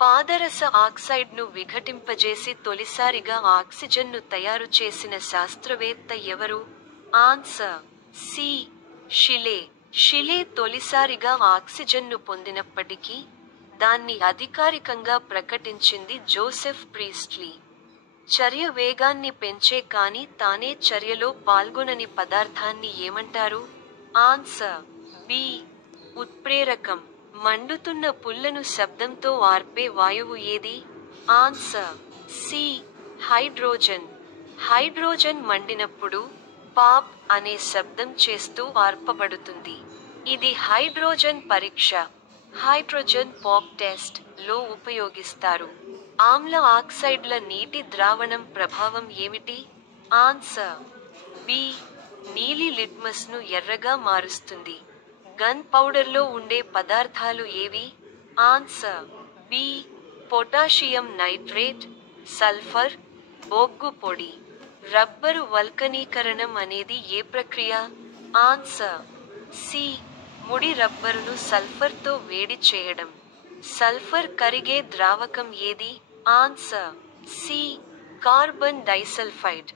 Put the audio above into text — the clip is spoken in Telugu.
పాదరస ఆక్సైడ్ను విఘటింపజేసి తొలిసారిగా ఆక్సిజన్ను తయారు చేసిన శాస్త్రవేత్త ఎవరు? Answer C. షిలే. షిలే తొలిసారిగా ఆక్సిజన్ను పొందినప్పటికీ, దాన్ని అధికారికంగా ప్రకటించింది జోసెఫ్ ప్రీస్ట్లీ. చర్య వేగాన్ని పెంచే కానీ తానే చర్యలో పాల్గొనని పదార్థాన్ని ఏమంటారు? Answer B. ఉత్ప్రేరకం. మండుతున్న పుల్లను శబ్దంతో ఆర్పే వాయువు ఏది? Answer C. హైడ్రోజన్. హైడ్రోజన్ మండినప్పుడు పాప్ అనే శబ్దం చేస్తూ ఆర్పబడుతుంది. ఇది హైడ్రోజన్ పరీక్ష, హైడ్రోజన్ పాప్ టెస్ట్ లో ఉపయోగిస్తారు. ఆమ్ల ఆక్సైడ్ల నీటి ద్రావణం ప్రభావం ఏమిటి? Answer B. నీలి లిట్మస్ను ఎర్రగా మారుస్తుంది. గన్ పౌడర్లో ఉండే పదార్థాలు ఏవి? Answer B. Potassium nitrate, sulphur, బొగ్గు పొడి. రబ్బరు వల్కనీకరణం అనేది ఏ ప్రక్రియ? Answer C. ముడి రబ్బరును సల్ఫర్తో వేడి చేయడం. సల్ఫర్ కరిగే ద్రావకం ఏది? Answer C. Carbon disulphide.